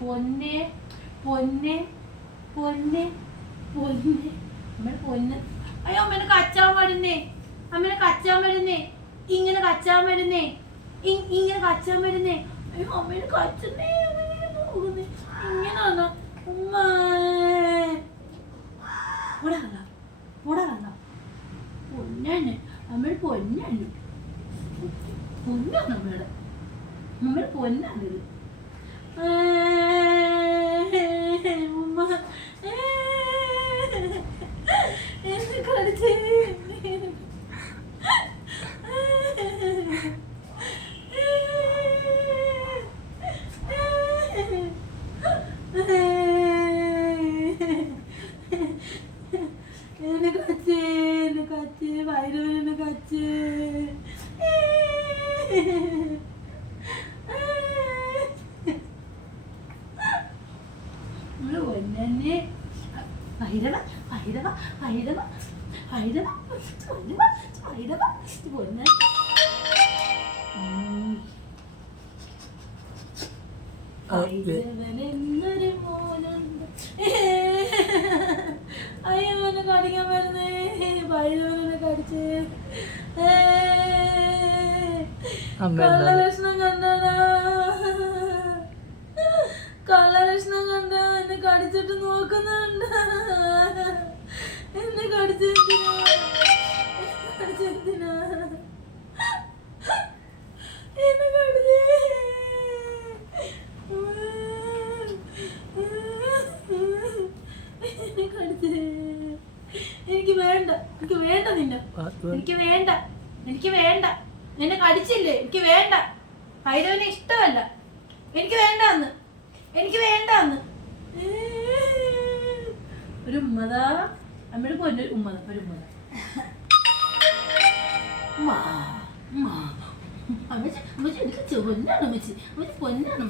പൊന്നെ പൊന്നെ പൊന്നെ പൊന്നെ. അമ്മയുടെ പൊന്ന്. അയ്യോ അമ്മേനെ കച്ചാൻ വരുന്നേ. അമ്മേനെ കച്ചാൻ വരുന്നേ. ഇങ്ങനെ കച്ചാൻ വരുന്നേ. ഇങ്ങനെ കച്ചാൻ വരുന്നേ. അയ്യോ അമ്മേനെ അമ്മേനെ പോകുന്നേ ഇങ്ങനെ വന്നോ. ഉമ്മ. ഓടാകണ്ട ഓടാകണ്ട പൊന്നാണ്. അമ്മയുടെ പൊന്നാണ്. പൊന്നാണ് അമ്മയുടെ അമ്മയുടെ പൊന്നാണിത്. ഉമ്മ എന്നെ കടിച്ചേ എന്നെ കച്ചേ എന്നെ കച്ചേ ഒന്നെ ഭൈരവ ഭൈരവ ഭൈരവ ഭൈരവ ഭൈരവ ഭൈരവ പൊന്നെ. ഭൈരവനെന്നൊരു മോനുണ്ട്. അയ്യോ എന്നെ കടിക്കാൻ വരുന്നേ. ഭൈരവനെ കടിച്ച്? കള്ളലക്ഷണം കണ്ടാടാ കള്ളലക്ഷണം കണ്ട കടിച്ചിട്ട് നോക്കുന്നുണ്ട്. എന്നെ കടിച്ചെന്തിനാ? കടിച്ചെന്തിനാ? എന്നെ കടിച്ചേ. എന്നെ കടിച്ചേ. എനിക്ക് വേണ്ട. എനിക്ക് വേണ്ട നിന്നെ. എനിക്ക് വേണ്ട. എനിക്ക് വേണ്ട. നിന്നെ കടിച്ചില്ലേ? എനിക്ക് വേണ്ട. ഭൈരവനെ ഇഷ്ടമല്ല. എനിക്ക് വേണ്ട അന്ന് എനിക്ക് വേണ്ട അന്ന് ഒരു ഉമ്മതാ അമ്മയുടെ പൊന്നു ഉമ്മത ഒരു ഉമ്മത ഉമ്മ, ഉമ്മ. അമ്മച്ചി അമ്മച്ചി എനിക്ക് പൊന്നാണ് അമ്മച്ചി? അമ്മച്ചി പൊന്നാണ്